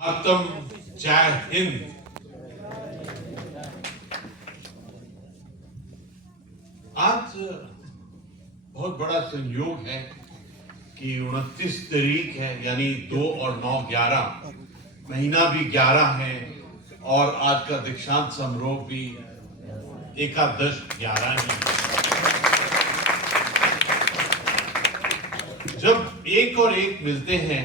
खत्म। जय हिंद। आज बहुत बड़ा संयोग है कि 29 तारीख है, यानी 2 और 9 11, महीना भी 11 है और आज का दीक्षांत समारोह भी एकादश 11 ही है। जब एक और एक मिलते हैं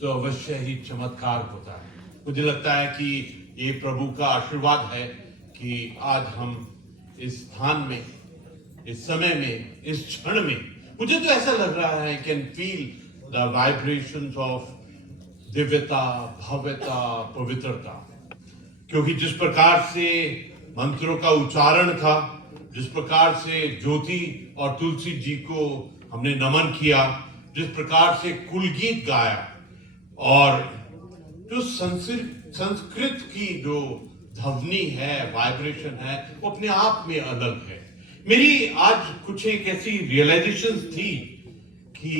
तो अवश्य ही चमत्कार होता है। मुझे लगता है कि ये प्रभु का आशीर्वाद है कि आज हम इस स्थान में, इस समय में, इस क्षण में, मुझे तो ऐसा लग रहा है, can feel the vibrations of दिव्यता, भव्यता, पवित्रता। क्योंकि जिस प्रकार से मंत्रों का उच्चारण था, जिस प्रकार से ज्योति और तुलसी जी को हमने नमन किया, जिस प्रकार से कुलगीत गाया, और जो संस्कृत की जो ध्वनि है, वाइब्रेशन है, वो अपने आप में अलग है। मेरी आज कुछ एक ऐसी रियलाइजेशंस थी कि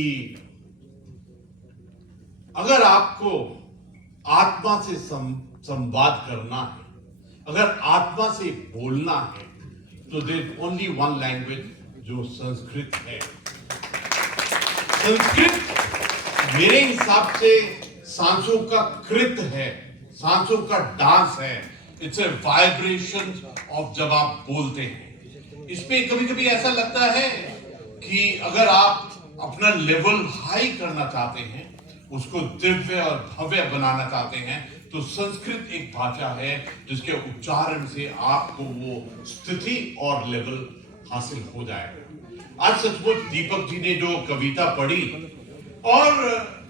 अगर आपको आत्मा से संवाद करना है, अगर आत्मा से बोलना है, तो देयर ओनली वन लैंग्वेज जो संस्कृत है। संस्कृत मेरे हिसाब से सांसों का कृत है, सांसों का डांस है। इट्स ए वाइब्रेशन ऑफ जब आप बोलते हैं। इसमें कभी कभी ऐसा लगता है कि अगर आप अपना लेवल हाई करना चाहते हैं, उसको दिव्य और भव्य बनाना चाहते हैं, तो संस्कृत एक भाषा है जिसके उच्चारण से आपको वो स्थिति और लेवल हासिल हो जाएगा। आज सचमुच दीपक जी ने जो कविता पढ़ी, और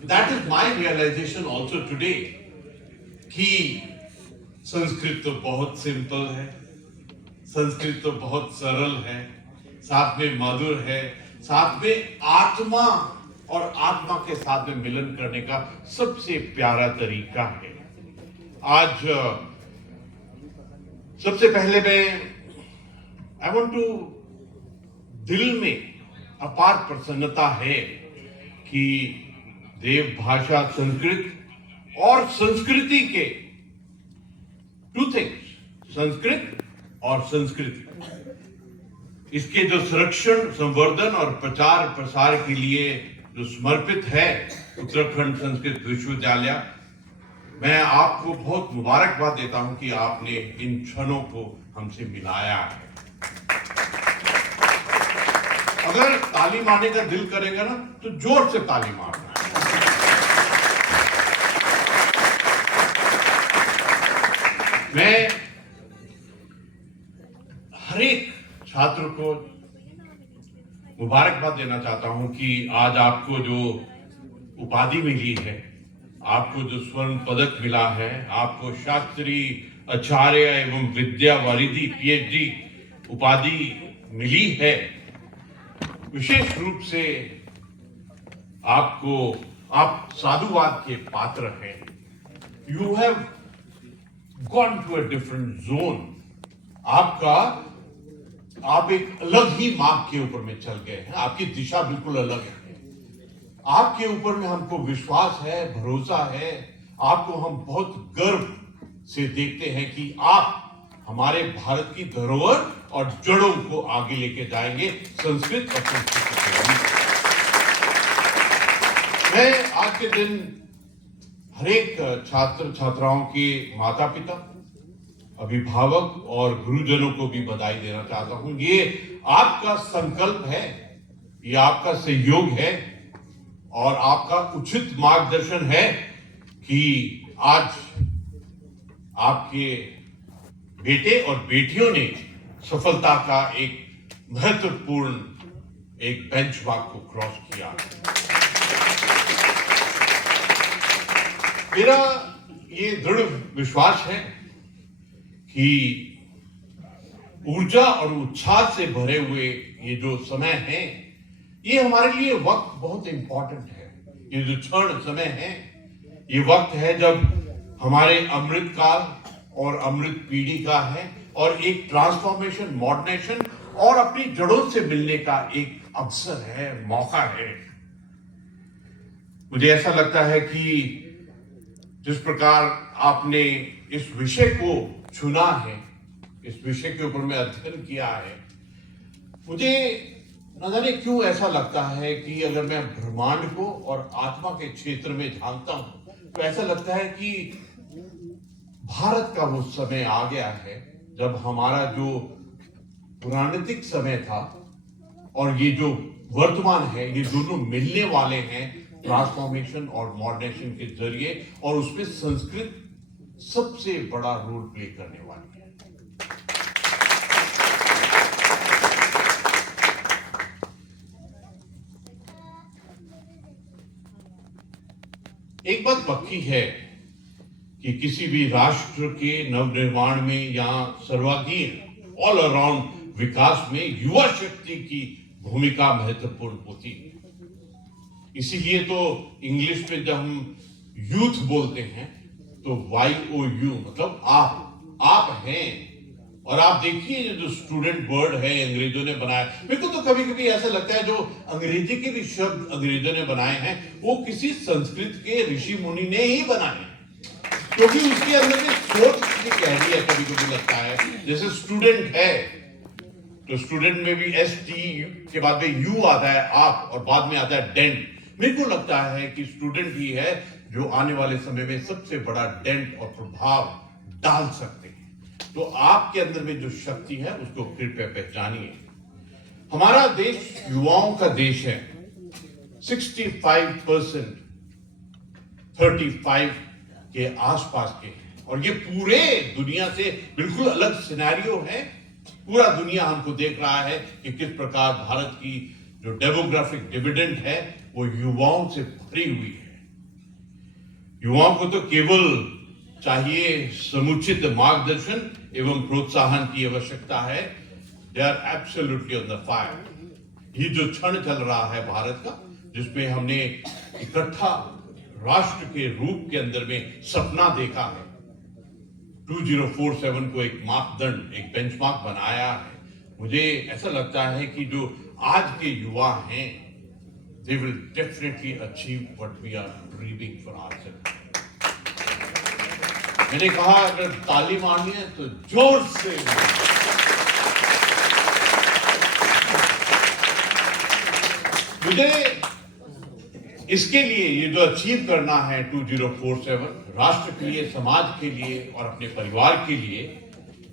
that is my realization also today, कि संस्कृत तो बहुत सिंपल है, संस्कृत तो बहुत सरल है, साथ में मधुर है, साथ में आत्मा और आत्मा के साथ में मिलन करने का सबसे प्यारा तरीका है। आज सबसे पहले मैं आई वांट टू, दिल में अपार प्रसन्नता है कि देव भाषा संस्कृत और संस्कृति के टू थिंग्स, संस्कृत और संस्कृति, इसके जो संरक्षण, संवर्धन और प्रचार प्रसार के लिए जो समर्पित है उत्तराखंड संस्कृत विश्वविद्यालय, मैं आपको बहुत मुबारकबाद देता हूं कि आपने इन क्षणों को हमसे मिलाया है। अगर ताली मारने का दिल करेगा ना, तो जोर से ताली मारना है। मैं हर एक छात्र को मुबारकबाद देना चाहता हूं कि आज आपको जो उपाधि मिली है, आपको जो स्वर्ण पदक मिला है, आपको शास्त्री आचार्य एवं विद्या वारिधि पीएचडी उपाधि मिली है, विशेष रूप से आपको, आप साधुवाद के पात्र हैं। You have gone to a different zone. आप एक अलग ही मार्ग के ऊपर में चल गए हैं, आपकी दिशा बिल्कुल अलग है। आपके ऊपर में हमको विश्वास है, भरोसा है। आपको हम बहुत गर्व से देखते हैं कि आप हमारे भारत की धरोहर और जड़ों को आगे लेके जाएंगे, संस्कृत और संस्कृति। मैं आज के दिन हर एक छात्र छात्राओं के माता पिता, अभिभावक और गुरुजनों को भी बधाई देना चाहता हूं। ये आपका संकल्प है, ये आपका सहयोग है और आपका उचित मार्गदर्शन है कि आज आपके बेटे और बेटियों ने सफलता का एक महत्वपूर्ण एक बेंचमार्क को क्रॉस किया। मेरा ये दृढ़ विश्वास है कि ऊर्जा और उत्साह से भरे हुए ये जो समय है, ये हमारे लिए वक्त बहुत इंपॉर्टेंट है। ये जो क्षण समय है, ये वक्त है जब हमारे अमृत काल और अमृत पीढ़ी का है, और एक ट्रांसफॉर्मेशन, मॉडर्नेशन और अपनी जड़ों से मिलने का एक अवसर है, मौका है। मुझे ऐसा लगता है कि जिस प्रकार आपने इस विषय को चुना है, इस विषय के ऊपर में अध्ययन किया है, मुझे न जाने क्यों ऐसा लगता है कि अगर मैं ब्रह्मांड को और आत्मा के क्षेत्र में झांकता हूं तो ऐसा लगता है कि भारत का वो समय आ गया है जब हमारा जो पुराणिक समय था और ये जो वर्तमान है, ये दोनों मिलने वाले हैं ट्रांसफॉर्मेशन और मॉडर्नाइजेशन के जरिए, और उसमें संस्कृत सबसे बड़ा रोल प्ले करने वाली है। एक बात पक्की है कि किसी भी राष्ट्र के नवनिर्माण में या सर्वांगीण ऑल अराउंड विकास में युवा शक्ति की भूमिका महत्वपूर्ण होती है। इसीलिए तो इंग्लिश में जब हम यूथ बोलते हैं तो YOU मतलब आप हैं। और आप देखिए जो स्टूडेंट वर्ड है अंग्रेजों ने बनाया, मेरे को तो कभी कभी ऐसा लगता है जो अंग्रेजी के भी शब्द अंग्रेजों ने बनाए हैं वो किसी संस्कृत के ऋषि मुनि ने ही बनाए हैं, क्योंकि उसके अंदर में सोच कह रही है। कभी कभी लगता है जैसे स्टूडेंट है तो स्टूडेंट में भी ST के बाद में U आता है आप, और बाद में आता है डेंट। मेरे को लगता है कि स्टूडेंट ही है जो आने वाले समय में सबसे बड़ा डेंट और प्रभाव डाल सकते हैं। तो आपके अंदर में जो शक्ति है उसको कृपया पहचानिए। हमारा देश युवाओं का देश है। 65% 35 के आसपास के हैं, और ये पूरे दुनिया से बिल्कुल अलग सिनेरियो है। पूरा दुनिया हमको देख रहा है कि किस प्रकार भारत की जो डेमोग्राफिक डिविडेंड है वो युवाओं से भरी हुई है। युवाओं को तो केवल चाहिए समुचित मार्गदर्शन एवं प्रोत्साहन की आवश्यकता है। They are absolutely on the fire. ये जो क्षण चल रहा है भारत का, जिसमें हमने इकट्ठा राष्ट्र के रूप के अंदर में सपना देखा है, 2047 को एक मापदंड, एक बेंचमार्क बनाया है, मुझे ऐसा लगता है कि जो आज के युवा हैं they will definitely achieve what we are dreaming for ourselves. मैंने कहा अगर ताली मारनी है तो जोर से। मुझे इसके लिए ये जो अचीव करना है 2047 राष्ट्र के लिए, समाज के लिए और अपने परिवार के लिए,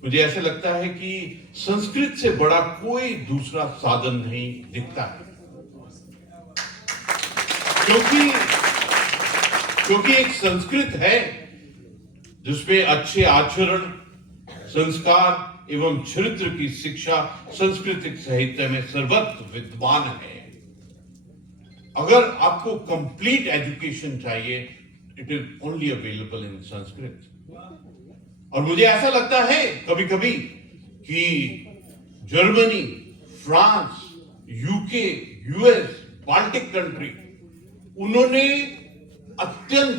मुझे ऐसा लगता है कि संस्कृत से बड़ा कोई दूसरा साधन नहीं दिखता है। क्योंकि एक संस्कृत है जिसमें अच्छे आचरण, संस्कार एवं चरित्र की शिक्षा सांस्कृतिक साहित्य में सर्वत्र विद्यमान है। अगर आपको कंप्लीट एजुकेशन चाहिए, it is only available in Sanskrit. और मुझे ऐसा लगता है कभी कभी कि Germany, France, UK, US, Baltic country, उन्होंने अत्यंत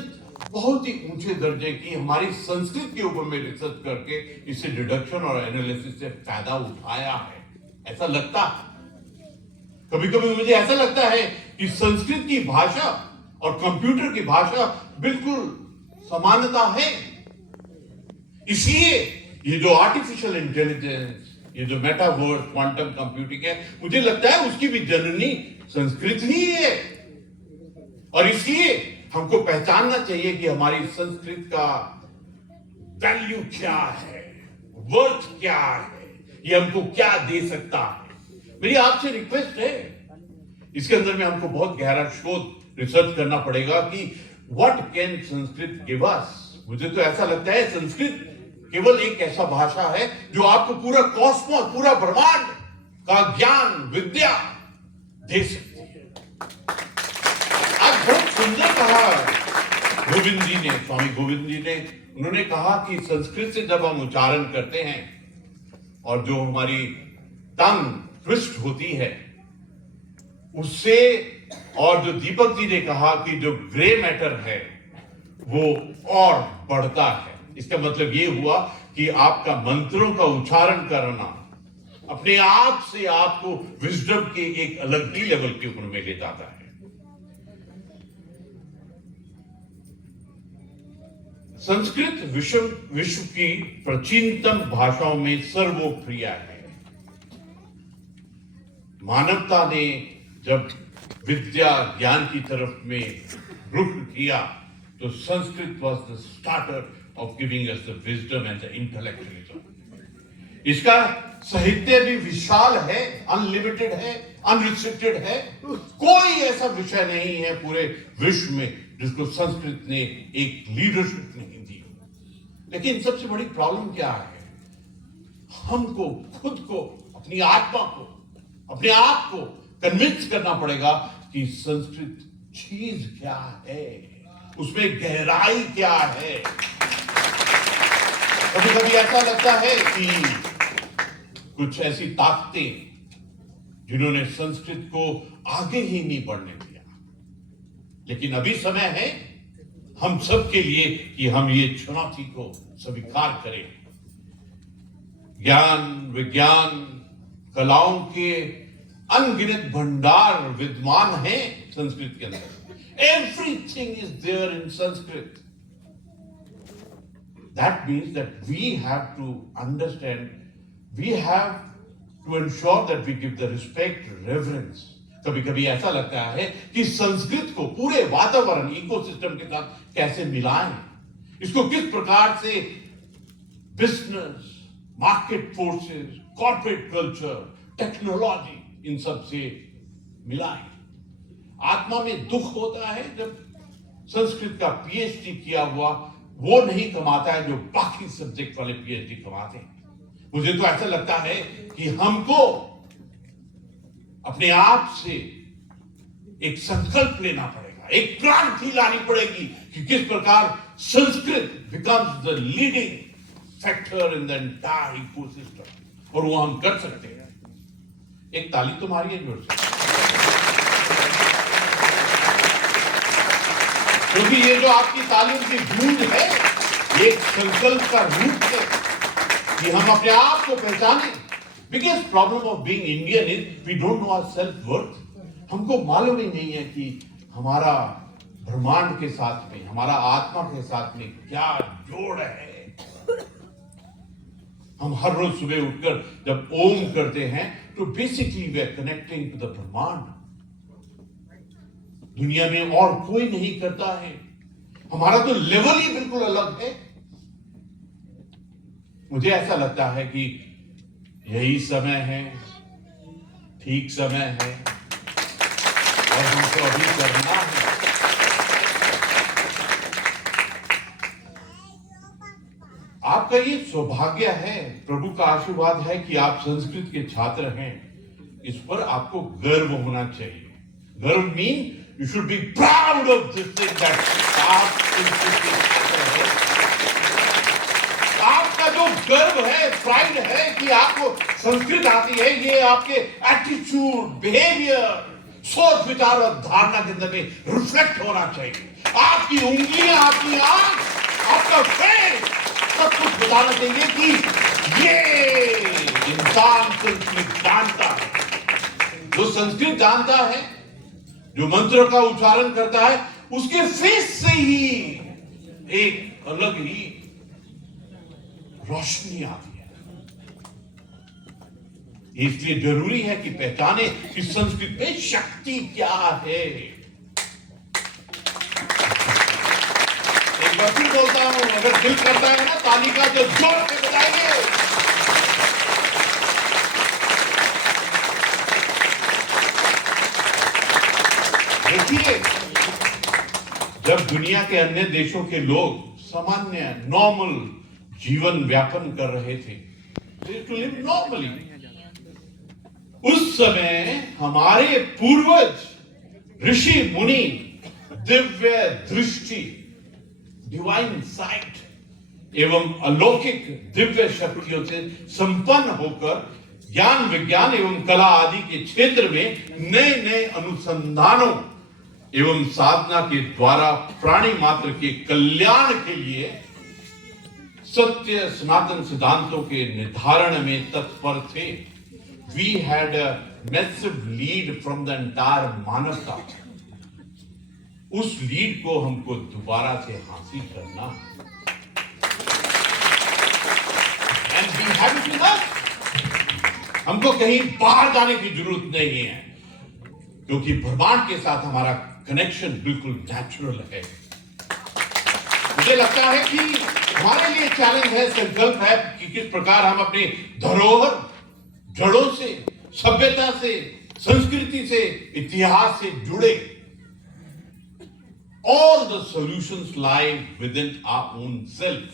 बहुत ही ऊंचे दर्जे की हमारी संस्कृत के ऊपर में रिसर्च करके इसे डिडक्शन और एनालिसिस से फायदा उठाया है। ऐसा लगता है कभी कभी मुझे ऐसा लगता है कि संस्कृत की भाषा और कंप्यूटर की भाषा बिल्कुल समानता है। इसलिए ये जो आर्टिफिशियल इंटेलिजेंस, ये जो मेटावर्स, क्वांटम कंप्यूटिंग है, मुझे लगता है उसकी भी जननी संस्कृत ही है। और इसलिए हमको पहचानना चाहिए कि हमारी संस्कृत का वैल्यू क्या है, वर्थ क्या है, ये हमको क्या दे सकता है। मेरी आपसे रिक्वेस्ट है, इसके अंदर में हमको बहुत गहरा शोध, रिसर्च करना पड़ेगा कि what can Sanskrit give us. मुझे तो ऐसा लगता है संस्कृत केवल एक ऐसा भाषा है जो आपको पूरा कॉस्मोस, पूरा ब्रह्मांड का ज्ञान, विद्या दे सकती है। आज बहुत सुंदर कहा गोविंद जी ने, स्वामी गोविंद जी ने, उन्होंने कहा कि संस्कृत से जब हम उच्चारण करते हैं और जो हमारी टंग ट्विस्ट होती है उससे, और जो दीपक जी ने कहा कि जो ग्रे मैटर है वो और बढ़ता है। इसका मतलब ये हुआ कि आपका मंत्रों का उच्चारण करना अपने आप से आपको विजडम के एक अलग ही लेवल के ऊपर में ले जाता है। संस्कृत विश्व की प्राचीनतम भाषाओं में सर्वोप्रिय है। मानवता ने जब विद्या ज्ञान की तरफ में रुख किया तो Sanskrit was the starter of giving us the wisdom and the intellectualism. इसका साहित्य भी विशाल है, अनलिमिटेड है, अनरिस्ट्रिक्टेड है। कोई ऐसा विषय नहीं है पूरे विश्व में जिसको संस्कृत ने एक लीडरशिप नहीं दी। लेकिन सबसे बड़ी प्रॉब्लम क्या है? हमको खुद को, अपनी आत्मा को, अपने आप को कन्विंस करना पड़ेगा कि संस्कृत चीज क्या है, उसमें गहराई क्या है। कभी कभी ऐसा लगता है कि कुछ ऐसी ताकतें जिन्होंने संस्कृत को आगे ही नहीं बढ़ने दिया, लेकिन अभी समय है हम सब के लिए कि हम ये चुनौती को स्वीकार करें। ज्ञान, विज्ञान, कलाओं के अनगिनत भंडार विद्यमान है संस्कृत के अंदर। Everything is there in Sanskrit. That means that we have to understand, we have to ensure that we give the respect, reverence. कभी कभी ऐसा लगता है कि संस्कृत को पूरे वातावरण, इकोसिस्टम के साथ कैसे मिलाएं, इसको किस प्रकार से business, market forces, corporate culture, technology, इन सब से मिलाएं। आत्मा में दुख होता है जब संस्कृत का पीएचडी किया हुआ वो नहीं कमाता है जो बाकी सब्जेक्ट वाले पीएचडी कमाते हैं। मुझे तो ऐसा लगता है कि हमको अपने आप से एक संकल्प लेना पड़ेगा, एक क्रांति लानी पड़ेगी कि किस प्रकार Sanskrit becomes the leading factor in the entire ecosystem, और वो हम कर सकते हैं। एक ताली तो मारिए जोर से, क्योंकि ये जो आपकी तालीम की गूंज है ये एक संकल्प का रूप है कि हम अपने आप को पहचानें। Biggest problem of being Indian is we don't know our self worth. हमको मालूम ही नहीं है कि हमारा ब्रह्मांड के साथ में, हमारा आत्मा के साथ में क्या जोड़ है। हम हर रोज सुबह उठकर जब ओम करते हैं तो basically we are connecting to the brahmand. दुनिया में और कोई नहीं करता है, हमारा तो लेवल ही बिल्कुल अलग है। मुझे ऐसा लगता है कि यही समय है, ठीक समय है, और हमको अभी करना है। आपका ये सौभाग्य है, प्रभु का आशीर्वाद है कि आप संस्कृत के छात्र हैं। इस पर आपको गर्व होना चाहिए। गर्व mean you should be proud of this thing that आप संस्कृत के छात्र हैं। आपका जो गर्व है, प्राइड है कि आपको संस्कृत आती है, ये आपके एटीट्यूड, बिहेवियर, सोच, विचार और धारणा के अंदर में रिफ्लेक्ट होना चाहिए। आपकी उंगलियां, आपकी आंख, आपका फेस सब कुछ बताना चाहिए कि ये इंसान संस्कृत जानता है। जो संस्कृत जानता है, जो मंत्र का उच्चारण करता है, उसके फेस से ही एक अलग ही रोशनी आती है। इसलिए जरूरी है कि पहचाने कि संस्कृत में शक्ति क्या है। एक बार फिर बोलता हूं, अगर दिल करता है ना ताली का तो जोर से बजाइए। देखिए, जब दुनिया के अन्य देशों के लोग सामान्य नॉर्मल जीवन व्यापन कर रहे थे, टू लिव नॉर्मली, उस समय हमारे पूर्वज ऋषि मुनि दिव्य दृष्टि, डिवाइन साइट एवं अलौकिक दिव्य शक्तियों से संपन्न होकर ज्ञान, विज्ञान एवं कला आदि के क्षेत्र में नए नए अनुसंधानों एवं साधना के द्वारा प्राणी मात्र के कल्याण के लिए सत्य सनातन सिद्धांतों के निर्धारण में तत्पर थे। We had a massive lead from the entire मानवता। उस लीड को हमको दोबारा से हासिल करना है। हमको कहीं बाहर जाने की जरूरत नहीं है, क्योंकि ब्रह्मांड के साथ हमारा कनेक्शन बिल्कुल नेचुरल है। मुझे लगता है कि हमारे लिए चैलेंज है, संकल्प है कि किस प्रकार हम अपनी धरोहर, जड़ों से, सभ्यता से, संस्कृति से, इतिहास से जुड़े। All the solutions lie within our own self।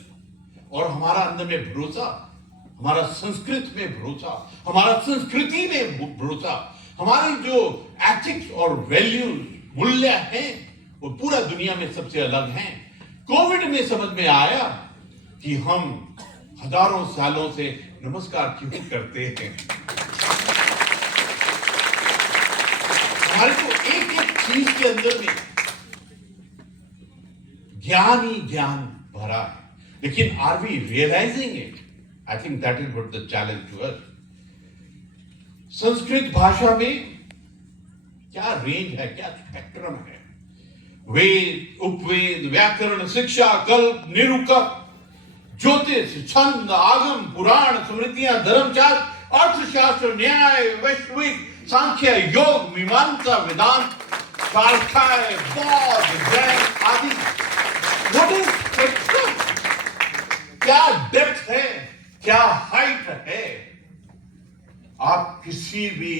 और हमारा अंदर में भरोसा, हमारा संस्कृत में भरोसा, हमारा संस्कृति में भरोसा, हमारी जो एथिक्स और वैल्यूज, मूल्य हैं, वो पूरा दुनिया में सबसे अलग हैं। कोविड में समझ में आया कि हम हजारों सालों से नमस्कार क्यों करते हैं। हमारे को एक एक चीज के अंदर में ज्ञान ही ज्ञान भरा है, लेकिन are we realizing it? I think that is what the challenge to us. Sanskrit भाषा में क्या रेंज है, क्या स्पेक्ट्रम है। वेद, उपवेद, व्याकरण, शिक्षा, कल्प, निरूपक, ज्योतिष, छंद, आगम, पुराण, स्मृतियां, धर्मशास्त्र, अर्थशास्त्र, न्याय, वैश्विक, सांख्य, योग, मीमांसा, वेदांत, शास्त्राय, बौद्ध, जैन आदि। What is spectrum? क्या डेप्थ है, क्या हाइट है। आप किसी भी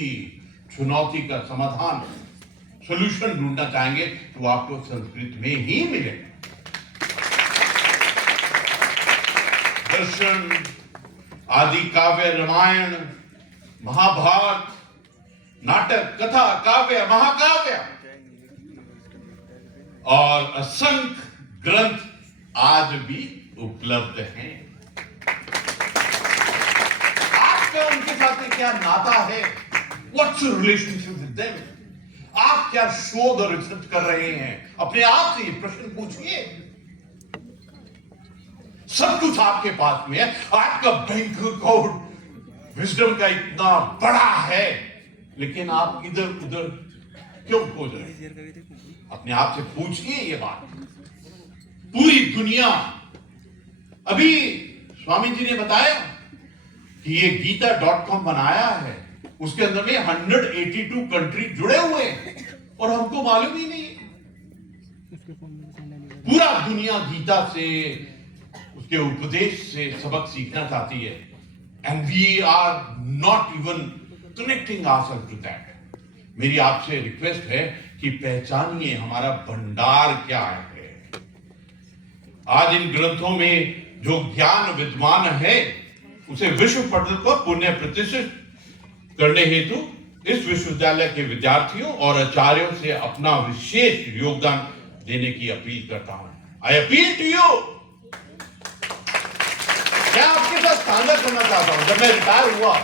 चुनौती का समाधान, सॉल्यूशन ढूंढना चाहेंगे तो आपको संस्कृत में ही मिलेगा। दर्शन, आदि काव्य, रामायण, महाभारत, नाटक, कथा, काव्य, महाकाव्य और असंख्य ग्रंथ आज भी उपलब्ध हैं। आपका उनके साथ क्या नाता है? What's your relationship with them? आप क्या शोध और रिसर्च कर रहे हैं? अपने आप से ये प्रश्न पूछिए। सब कुछ आपके पास में है। आपका बैंक अकाउंट विजडम का इतना बड़ा है, लेकिन आप इधर उधर क्यों खोज रहे हैं? अपने आप से पूछिए ये बात। पूरी दुनिया, अभी स्वामी जी ने बताया कि ये गीता.com बनाया है, उसके अंदर में 182 कंट्री जुड़े हुए हैं और हमको मालूम ही नहीं। पूरा दुनिया गीता से, उसके उपदेश से सबक सीखना चाहती है, and we are not even connecting ourselves to that. मेरी आपसे रिक्वेस्ट है कि पहचानिए हमारा भंडार क्या है। आज इन ग्रंथों में जो ज्ञान विद्यमान है, उसे विश्व पटल पर पुण्य प्रतिष्ठित करने हेतु इस विश्वविद्यालय के विद्यार्थियों और आचार्यों से अपना विशेष योगदान देने की अपील करता हूं। I appeal to you. मैं आपके साथ साझा करना चाहता हूं, जब मैं रिटायर हुआ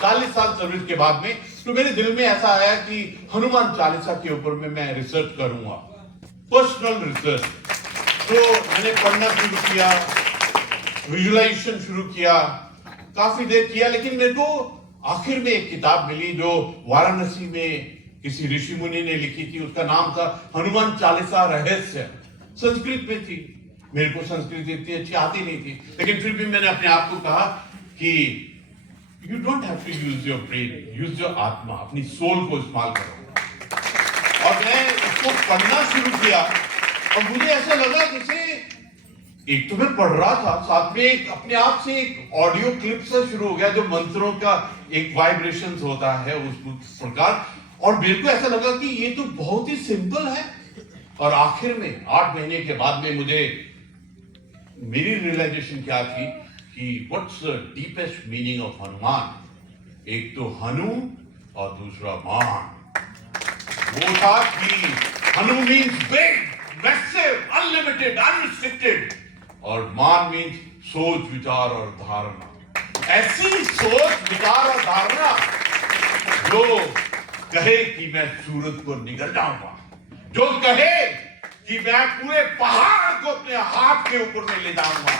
40 साल सर्विस के बाद में, तो मेरे दिल में ऐसा आया कि हनुमान चालीसा के ऊपर में मैं रिसर्च करूंगा, पर्सनल रिसर्च। तो मैंने पढ़ना शुरू किया, विजुअलाइजेशन शुरू किया, काफी देर किया, लेकिन मेरे को आखिर में एक किताब मिली जो वाराणसी में किसी ऋषि मुनि ने लिखी थी। उसका नाम था हनुमान चालीसा रहस्य। संस्कृत में थी। मेरे को संस्कृत इतनी अच्छी आती नहीं थी, लेकिन फिर भी मैंने अपने आप को कहा कि you don't have to use your brain, use your atma, अपनी सोल को इस्तेमाल करो। और मैं उसको पढ़ना शुरू किया और मुझे ऐसा लगा जैसे एक तो मैं पढ़ रहा था, साथ में एक अपने आप से एक ऑडियो क्लिप से शुरू हो गया जो मंत्रों का एक वाइब्रेशन होता है उस प्रकार। और मेरे को ऐसा लगा कि ये तो बहुत ही सिंपल है। और आखिर में 8 महीने के बाद में मुझे मेरी रियलाइजेशन क्या थी कि what's the deepest meaning of Hanuman. एक तो हनु और दूसरा मान। वो था कि hanu means big, massive, unlimited, unrestricted, और मान मीन्स सोच, विचार और धारणा। ऐसी सोच, विचार और धारणा जो कहे कि मैं सूरज को निगल जाऊंगा, जो कहे कि मैं पूरे पहाड़ को अपने हाथ के ऊपर में ले जाऊंगा,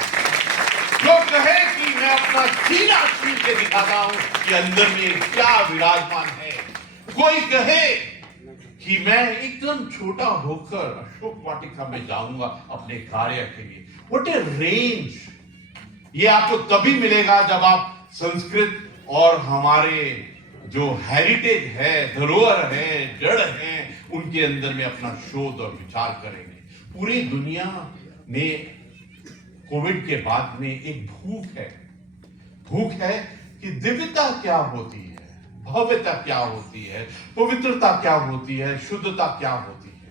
जो कहे कि मैं अपना सीना छीन के दिखाता हूं कि अंदर में क्या विराजमान है। कोई कहे कि मैं एकदम छोटा होकर अशोक वाटिका में जाऊंगा अपने कार्य के लिए। What A range. ये आपको तभी मिलेगा जब आप संस्कृत और हमारे जो हेरिटेज है, धरोहर है, जड़ है, उनके अंदर में अपना शोध और विचार करेंगे। पूरी दुनिया में कोविड के बाद में एक भूख है कि दिव्यता क्या होती है, भव्यता क्या होती है, पवित्रता क्या होती है, शुद्धता क्या होती है।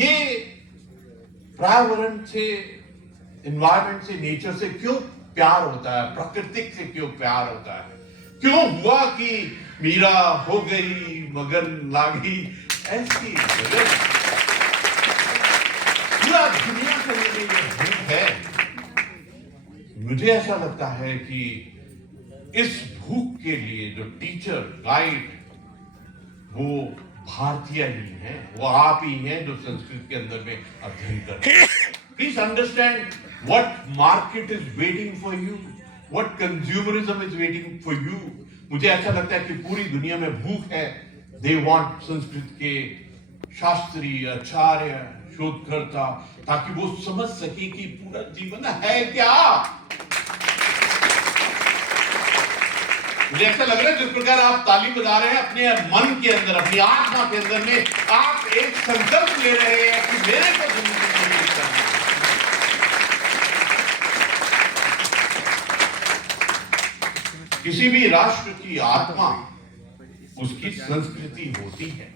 ये पर्यावरण से, एनवायरमेंट से, नेचर से क्यों प्यार होता है, प्राकृतिक से क्यों प्यार होता है, क्यों हुआ कि मीरा हो गई मगन लागी, ऐसी पूरा दुनिया के लिए ये भूख है। मुझे ऐसा लगता है कि इस भूख के लिए जो टीचर, गाइड, वो भारतीय ही हैं, वो आप ही हैं जो संस्कृत के अंदर में अध्ययन करते हैं। Please understand what market is waiting for you, what consumerism is waiting for you. मुझे ऐसा लगता है कि पूरी दुनिया में भूख है। दे वांट संस्कृत के शास्त्री, आचार्य, शोधकर्ता, ताकि वो समझ सके कि पूरा जीवन है क्या। मुझे ऐसा लग रहा है जिस प्रकार आप ताली बजा रहे हैं अपने मन के अंदर, अपनी आत्मा के अंदर में आप एक संकल्प ले रहे हैं कि मेरे को जिंदगी में करना है। किसी भी राष्ट्र की आत्मा उसकी संस्कृति होती है।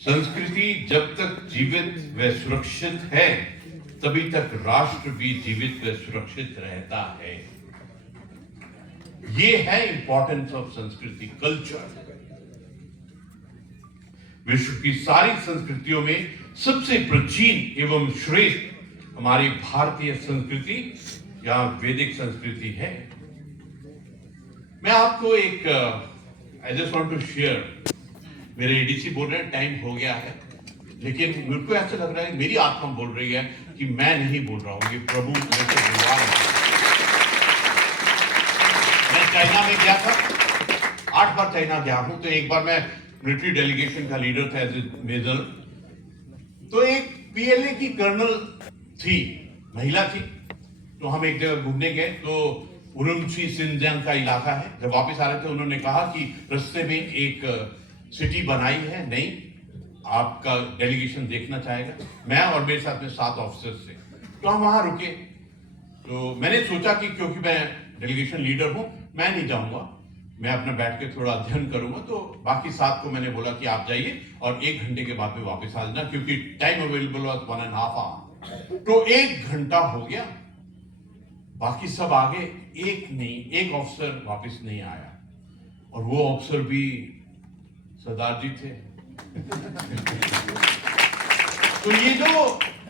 संस्कृति जब तक जीवित व सुरक्षित है तभी तक राष्ट्र भी जीवित व सुरक्षित रहता है। ये है इंपॉर्टेंस ऑफ संस्कृति, कल्चर। विश्व की सारी संस्कृतियों में सबसे प्राचीन एवं श्रेष्ठ हमारी भारतीय संस्कृति या वैदिक संस्कृति है। मैं आपको एक I just want to share, मेरे एडीसी बोल रहे हैं टाइम हो गया है, लेकिन मेरे को ऐसा लग रहा है मेरी आत्मा बोल रही है कि मैं नहीं बोल रहा हूं, ये प्रभु मुझसे बुलवा रहे हैं। मैं चाइना में गया था, 8 बार चाइना गया हूं। तो एक बार मैं मिलिट्री डेलीगेशन का लीडर था एज ए मेजर। तो एक पीएलए की कर्नल थी, महिला थी। तो हम एक जगह घूमने गए, तो उरुमची सिंजियांग का इलाका है। जब वापस आ रहे थे उन्होंने कहा कि रास्ते में एक सिटी बनाई है नई, आपका डेलीगेशन देखना चाहेगा। मैं और मेरे साथ में 7 ऑफिसर्स थे। तो हम वहां रुके। तो मैंने सोचा कि क्योंकि मैं डेलीगेशन लीडर हूं, मैं नहीं जाऊंगा, मैं अपना बैठ के थोड़ा अध्ययन करूंगा। तो बाकी 7 को मैंने बोला कि आप जाइए और 1 घंटे के बाद में वापस आ जाना, क्योंकि टाइम अवेलेबल वाज 1.5 आवर। तो 1 घंटा हो गया, बाकी सब आगे, एक ऑफिसर वापस नहीं आया। और वो ऑफिसर भी सरदार जी थे। तो ये जो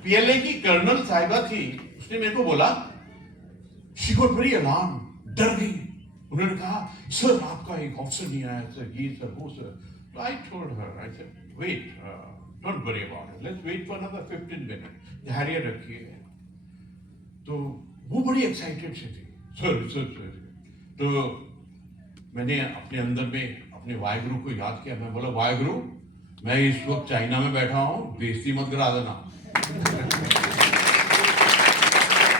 पीएलए की कर्नल साहिबा थी, उसने मेरे को बोला, शी गॉट वेरी अलार्म, डर गई। उन्होंने कहा, सर आपका एक ऑफिसर नहीं आया सर, ये सर वो सर। तो I told her, I said wait, don't worry about it, let's wait for another 15 minute, धैर्य रखिए। तो वो बड़ी एक्साइटेड सी थी, सर सर सर। तो मैंने अपने अंदर में अपने वाहेगुरु को याद किया। मैं बोला, वाहेगुरु मैं इस वक्त चाइना में बैठा हूं, बेइज्जती मत करा देना।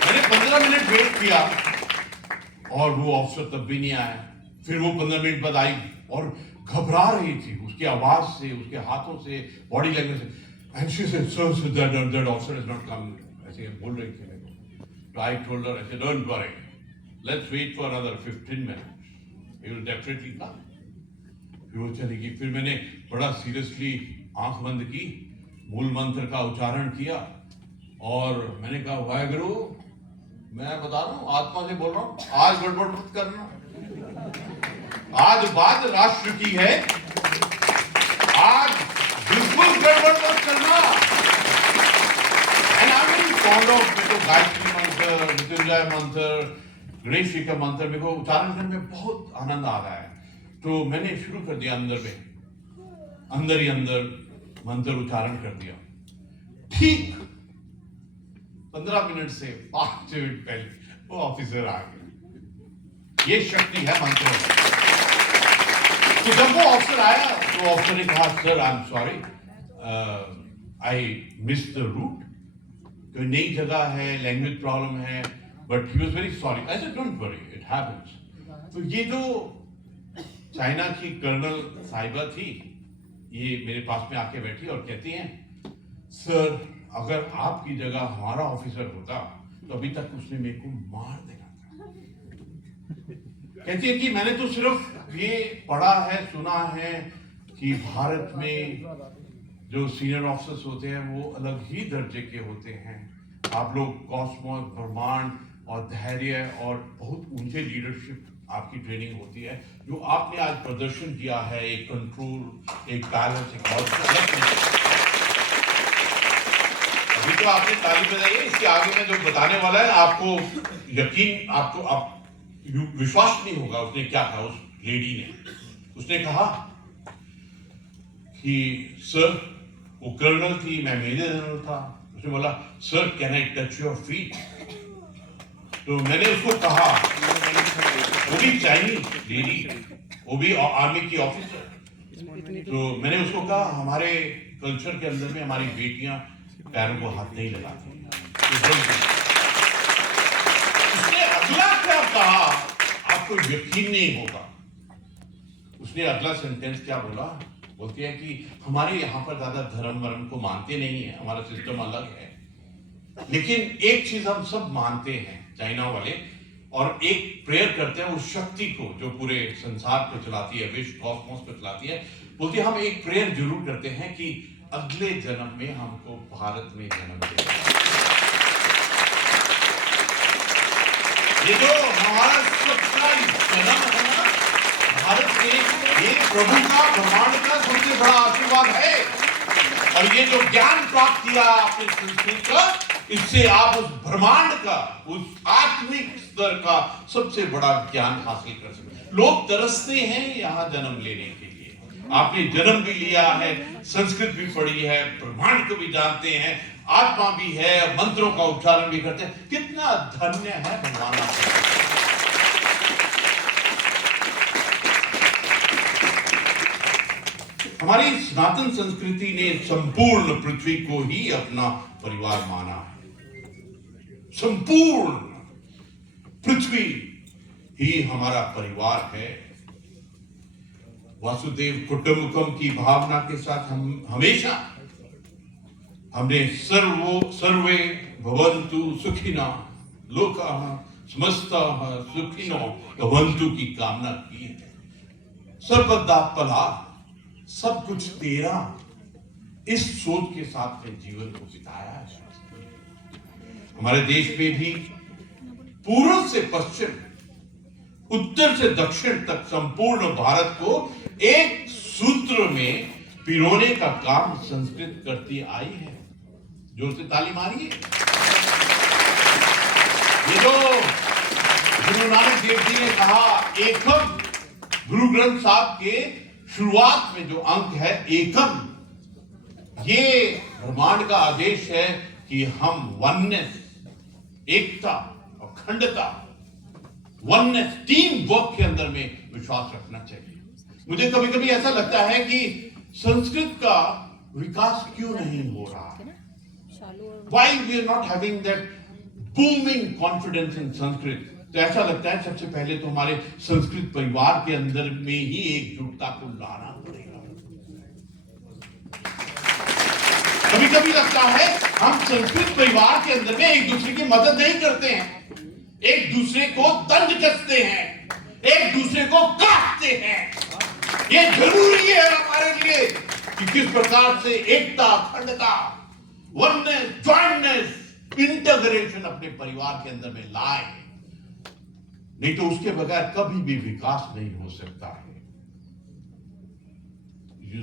मैंने 15 मिनट वेट किया और वो ऑफिसर तब भी नहीं आया। फिर वो 15 मिनट बाद आई और घबरा रही थी, उसकी आवाज से, उसके हाथों से, बॉडी लैंग्वेज से। And she said, sir that officer is not coming, ऐसे बोल रही थी मेरे को। तो I told her, I said don't worry, let's wait for another 15 minutes, he will definitely come. फिर वो चली गई। फिर मैंने बड़ा सीरियसली आंख बंद की, मूल मंत्र का उच्चारण किया और मैंने कहा, वाहेगुरु मैं बता रहा हूं, आत्मा से बोल रहा हूं, आज गड़बड़ मत करना, आज बात राष्ट्र की है, आज बिल्कुल गड़बड़ मत करना। And I am very fond of Gayatri मंत्र, मृत्युंजय मंत्र, गणेश जी का मंत्र, मेरे को उच्चारण करने में बहुत आनंद आ रहा है। तो मैंने शुरू कर दिया, अंदर ही अंदर मंत्र उच्चारण कर दिया। ठीक 15 मिनट से 5 मिनट पहले वो ऑफिसर आ गया। ये शक्ति है मंत्रों में। तो जब वो ऑफिसर आया तो ऑफिसर ने कहा, sir I am sorry, I miss the route, कोई नई जगह है, लैंग्वेज प्रॉब्लम है, but he was very sorry. I said don't worry, it happens. तो ये जो चाइना की कर्नल साहिबा थी, ये मेरे पास में आके बैठी और कहती हैं, सर अगर आपकी जगह हमारा ऑफिसर होता तो अभी तक उसने मेरे को मार देना था। कहती है कि मैंने तो सिर्फ ये पढ़ा है, सुना है कि भारत में जो सीनियर ऑफिसर्स होते हैं वो अलग ही दर्जे के होते हैं। आप लोग कॉस्मोस, ब्रह्मांड और धैर्य और बहुत ऊंचे लीडरशिप आपकी ट्रेनिंग होती है। जो आपने आज प्रदर्शन किया है, एक कंट्रोल, एक बैलेंस, एक अभी तो आपने ताली बजाई है, इसके आगे में जो बताने वाला है आपको यकीन, आप विश्वास नहीं होगा। उसने क्या कहा, उस लेडी ने, उसने कहा कि सर वो कर्नल थी, मैं मेजर जनरल था। उसने बोला sir can I touch your feet. तो मैंने उसको कहा, वो भी चाइनीज लेडी, वो भी आर्मी की ऑफिसर, तो मैंने उसको कहा हमारे कल्चर के अंदर में हमारी बेटियां पैरों को हाथ नहीं लगाती। उसने अगला क्या कहा आपको यकीन नहीं होगा। उसने अगला सेंटेंस क्या बोला, बोलती है कि हमारे यहाँ पर ज्यादा धर्म वर्म को मानते नहीं है, हमारा सिस्टम अलग है, लेकिन एक चीज हम सब मानते हैं चाइना वाले, और एक प्रेयर करते हैं उस शक्ति को जो पूरे संसार को चलाती है, विश्व कॉस्मोस को चलाती है। बोलती है हम एक प्रेयर जरूर करते हैं कि अगले जन्म में हमको भारत में जन्म दे। ये जो हमारा सबका जन्म है ना भारत में, ये प्रभु का, ब्रह्मांड का सबसे बड़ा आशीर्वाद है। और ये जो ज्ञान प्राप्त किया आपने संस्कृत का, इससे आप उस ब्रह्मांड का, उस आत्मिक स्तर का सबसे बड़ा ज्ञान हासिल कर सकते। लोग तरसते हैं यहाँ जन्म लेने के लिए। आपने जन्म भी लिया है, संस्कृत भी पढ़ी है, ब्रह्मांड को भी जानते हैं, आत्मा भी है, मंत्रों का उच्चारण भी करते हैं। कितना धन्य है भगवान आपका। हमारी सनातन संस्कृति ने संपूर्ण पृथ्वी को ही अपना परिवार माना है। संपूर्ण पृथ्वी ही हमारा परिवार है। वासुदेव कुटुंबकम की भावना के साथ हम हमेशा हमने सर्वे भवन्तु सुखिनः लोकाः समस्ताः सुखिनो भवन्तु की कामना की है। सर्वदा फला, सब कुछ तेरा, इस सोच के साथ में जीवन को बिताया है। हमारे देश में भी पूर्व से पश्चिम, उत्तर से दक्षिण तक संपूर्ण भारत को एक सूत्र में पिरोने का काम संस्कृत करती आई है। जोर से ताली मारिए। ये जो गुरु नानक देव जी ने कहा, एकम, गुरु ग्रंथ साहब के शुरुआत में जो अंक है एकम, ये ब्रह्मांड का आदेश है कि हम वननेस, एकता, अखंडता, वननेस, टीम वर्क के अंदर में विश्वास रखना चाहिए। मुझे कभी कभी ऐसा लगता है कि संस्कृत का विकास क्यों नहीं हो रहा है? Why we are not having that booming confidence in Sanskrit? तो ऐसा लगता है सबसे पहले तो हमारे संस्कृत परिवार के अंदर में ही एकजुटता को लाना पड़ेगा। कभी कभी लगता है हम संस्कृत परिवार के अंदर में एक दूसरे की मदद नहीं करते हैं, एक दूसरे को दंड कसते हैं, एक दूसरे को काटते हैं। ये जरूरी है हमारे लिए कि किस प्रकार से एकता, अखंडता, वननेस, जॉइंटनेस, इंटीग्रेशन अपने परिवार के अंदर में लाए, नहीं तो उसके बगैर कभी भी विकास नहीं हो सकता है।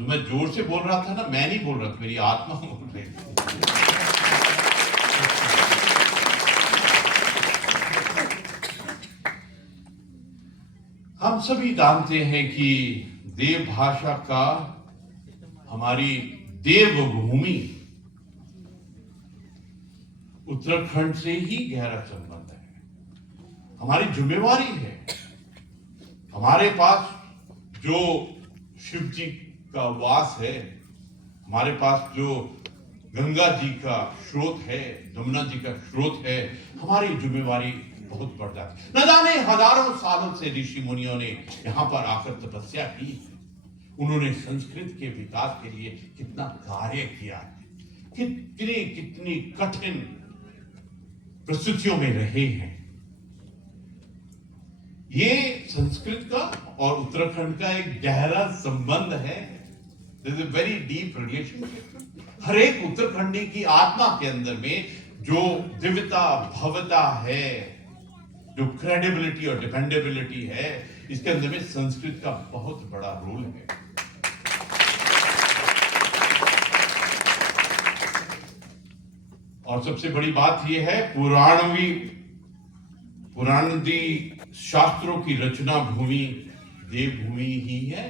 मैं जोर से बोल रहा था ना, मैं नहीं बोल रहा था, मेरी आत्मा बोल रही थी। हम सभी जानते हैं कि देव भाषा का हमारी देवभूमि उत्तराखंड से ही गहरा संबंध है। हमारी जिम्मेवारी है, हमारे पास जो शिव जी का वास है, हमारे पास जो गंगा जी का स्रोत है, यमुना जी का स्रोत है, हमारी जिम्मेवारी बहुत बढ़ जाती है। न जाने हजारों सालों से ऋषि मुनियों ने यहाँ पर आकर तपस्या की, उन्होंने संस्कृत के विकास के लिए कितना कार्य किया, कितनी कितनी कठिन परिस्थितियों में रहे हैं। ये संस्कृत का और उत्तराखंड का एक गहरा संबंध है। There is a very deep relationship। हर एक उत्तराखंडी की आत्मा के अंदर में जो दिव्यता भव्यता है, जो क्रेडिबिलिटी और डिपेंडेबिलिटी है, इसके अंदर में संस्कृत का बहुत बड़ा रोल है। और सबसे बड़ी बात यह है, पुराणादि शास्त्रों की रचना भूमि देवभूमि ही है।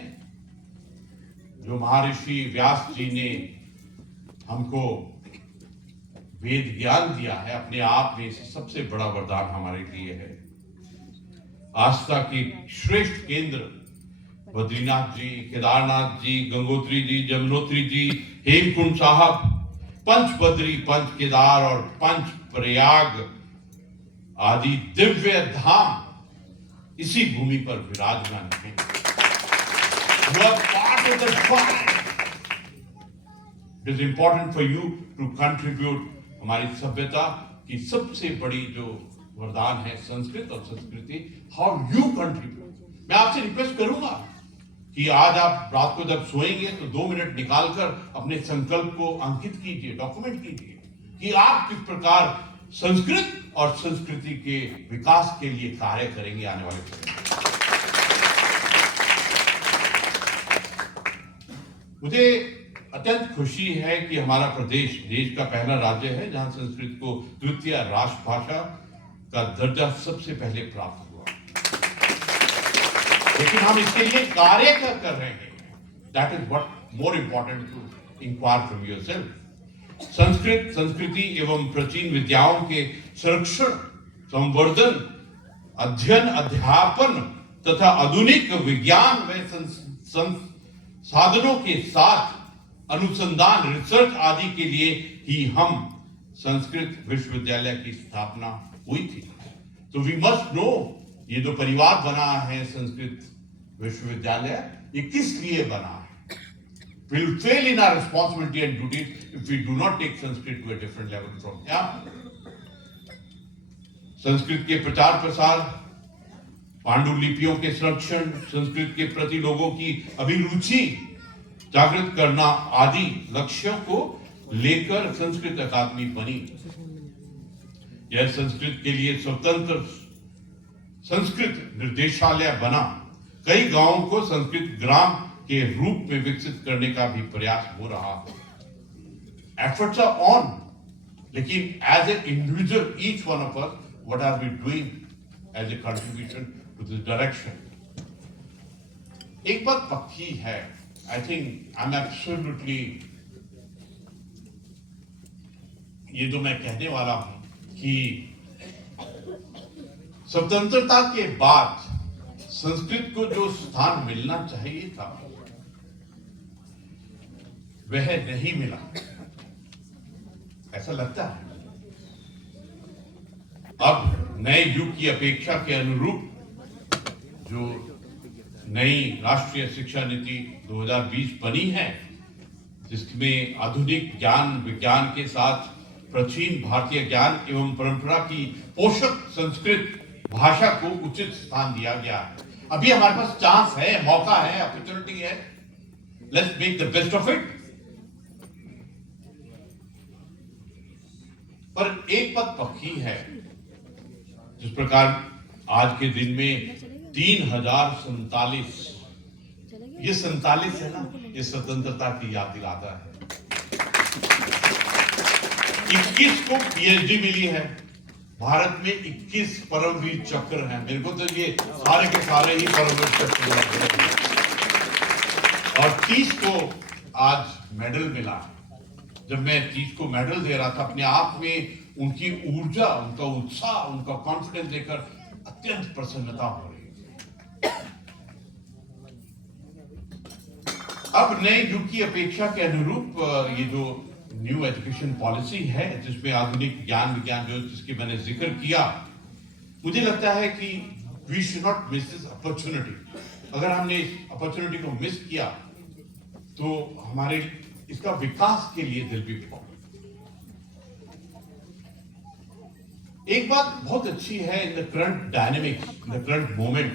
जो महर्षि व्यास जी ने हमको वेद ज्ञान दिया है, अपने आप में सबसे बड़ा वरदान हमारे लिए है। आस्था की श्रेष्ठ केंद्र बद्रीनाथ जी, केदारनाथ जी, गंगोत्री जी, जमुनोत्री जी, हेमकुंड साहब, पंच बद्री, पंच केदार और पंच प्रयाग आदि दिव्य धाम इसी भूमि पर विराजमान है। Part of the fight. It is important for you to contribute हमारी सभ्यता की सबसे बड़ी जो वरदान है संस्कृत और संस्कृति। How you contribute। मैं आपसे रिक्वेस्ट करूंगा कि आज आप रात को जब सोएंगे तो 2 मिनट निकालकर अपने संकल्प को अंकित कीजिए, डॉक्यूमेंट कीजिए कि आप किस प्रकार संस्कृत और संस्कृति के विकास के लिए कार्य करेंगे आने वाले समय में। मुझे अत्यंत खुशी है कि हमारा प्रदेश देश का पहला राज्य है जहां संस्कृत को द्वितीय राष्ट्रभाषा का दर्जा सबसे पहले प्राप्त हुआ। लेकिन हम इसके लिए कार्य क्या कर रहे हैं? That is what more important to inquire from yourself. Sanskrit संस्कृति एवं प्राचीन विद्याओं के संरक्षण, संवर्धन, अध्ययन, अध्यापन तथा आधुनिक विज्ञान व साधनों के साथ अनुसंधान, रिसर्च आदि के लिए ही हम संस्कृत विश्वविद्यालय की स्थापना हुई थी। तो वी मस्ट नो, ये जो परिवार बना है संस्कृत विश्वविद्यालय, ये किस लिए बना है? We will fail in our responsibility and duties if we do not take Sanskrit to a different level from here. Sanskrit के प्रचार प्रसार, पांडुलिपियों के संरक्षण, संस्कृत के प्रति लोगों की अभिरुचि जागृत करना आदि लक्ष्यों को लेकर संस्कृत अकादमी बनी। यह संस्कृत के लिए स्वतंत्र संस्कृत निर्देशालय बना। कई गांवों को संस्कृत ग्राम के रूप में विकसित करने का भी प्रयास हो रहा है। एफर्ट्स आर ऑन, लेकिन as a individual each one of us, what are we doing as a contribution to this direction? एक बात पक्की है, I think I am absolutely, ये जो मैं कहने वाला हूं कि स्वतंत्रता के बाद संस्कृत को जो स्थान मिलना चाहिए था वह नहीं मिला, ऐसा लगता है। अब नए युग की अपेक्षा के अनुरूप जो नई राष्ट्रीय शिक्षा नीति 2020 बनी है, जिसमें आधुनिक ज्ञान विज्ञान के साथ प्राचीन भारतीय ज्ञान एवं परंपरा की पोषक संस्कृत भाषा को उचित स्थान दिया गया है। अभी हमारे पास चांस है, मौका है, अपॉर्चुनिटी है। Let's make the best of it. पर एक बात पक्की है, जिस प्रकार आज के दिन में 3047, ये 47 है ना, ये स्वतंत्रता की याद दिलाता है। 21 को पीएचडी मिली है, भारत में 21 परमवीर चक्र हैं। मेरे को तो ये सारे के सारे ही परमवीर चक्र हैं। और 30 को आज मेडल मिला। जब मैं 30 को मेडल दे रहा था, अपने आप में उनकी ऊर्जा, उनका उत्साह, उनका कॉन्फिडेंस देखकर अत्यंत प्रसन्नता हो रही है। अब नए युग की अपेक्षा के अनुरूप ये जो न्यू एजुकेशन पॉलिसी है, जिसमें आधुनिक ज्ञान विज्ञान जो जिसकी मैंने जिक्र किया, मुझे लगता है कि we should not miss this opportunity. अगर हमने इस अपॉर्चुनिटी को मिस किया तो हमारे इसका विकास के लिए दिल भी बहुत। एक बात बहुत अच्छी है, in the current dynamics, in the current moment,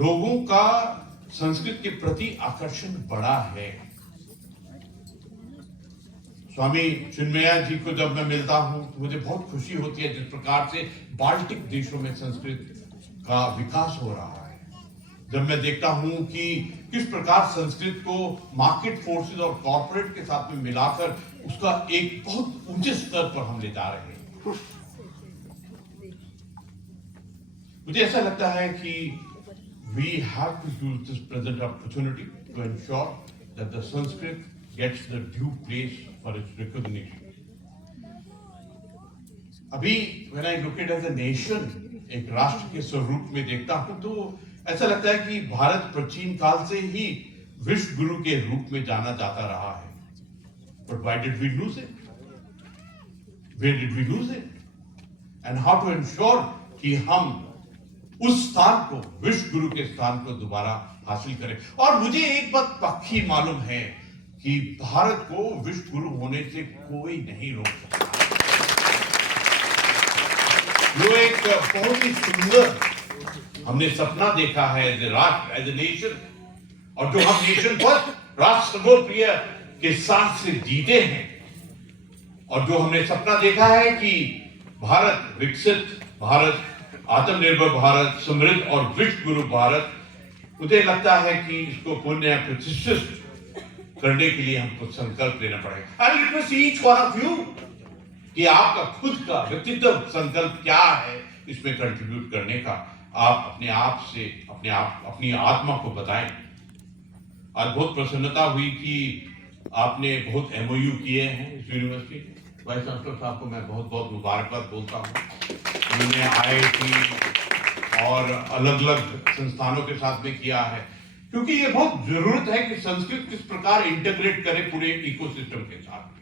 लोगों का संस्कृत के प्रति आकर्षण बढ़ा है। स्वामी चिन्मया जी को जब मैं मिलता हूं तो मुझे बहुत खुशी होती है जिस प्रकार से बाल्टिक देशों में संस्कृत का विकास हो रहा है। जब मैं देखता हूं कि किस प्रकार संस्कृत को मार्केट फोर्सेस और कॉर्पोरेट के साथ में मिलाकर उसका एक बहुत ऊंचे स्तर पर हम ले जा रहे हैं। मुझे ऐसा लगता है कि we have to use this present opportunity to ensure that the Sanskrit gets the due place for its recognition. अभी when I look at it as a nation, एक राष्ट्र के स्वरूप में देखता हूं तो ऐसा लगता है कि भारत प्राचीन काल से ही विश्व गुरु के रूप में जाना जाता रहा है। But why did we lose it? Where did we lose it? And how to ensure कि हम उस स्थान को, विश्व गुरु के स्थान को दोबारा हासिल करें। और मुझे एक बात पक्की मालूम है कि भारत को विश्व गुरु होने से कोई नहीं रोक सकता। जो एक बहुत ही सुंदर हमने सपना देखा है एज ए राष्ट्र, एज ए नेशन, और जो हम नेशन फर्स्ट, राष्ट्र सर्वोप्रिय के साथ से जीते हैं, और जो हमने सपना देखा है कि भारत विकसित भारत, आत्मनिर्भर भारत, समृद्ध और विश्व गुरु भारत, मुझे लगता है कि इसको पुण्य प्रतिष्ठित करने के लिए हमको संकल्प लेना पड़ेगा। I request each one of you कि आपका खुद का व्यक्तित्व संकल्प क्या है इसमें कंट्रीब्यूट करने का। आप अपने आप से अपनी आत्मा को बताएं। आज बहुत प्रसन्नता हुई कि आपने बहुत MOU किए हैं इस यूनिवर्सिटी। वाइस चांसलर साहब को मैं बहुत बहुत मुबारकबाद बोलता हूँ। उन्होंने IIT और अलग अलग संस्थानों के साथ में किया है, क्योंकि ये बहुत जरूरत है कि संस्कृत किस प्रकार इंटीग्रेट करे पूरे इकोसिस्टम के साथ।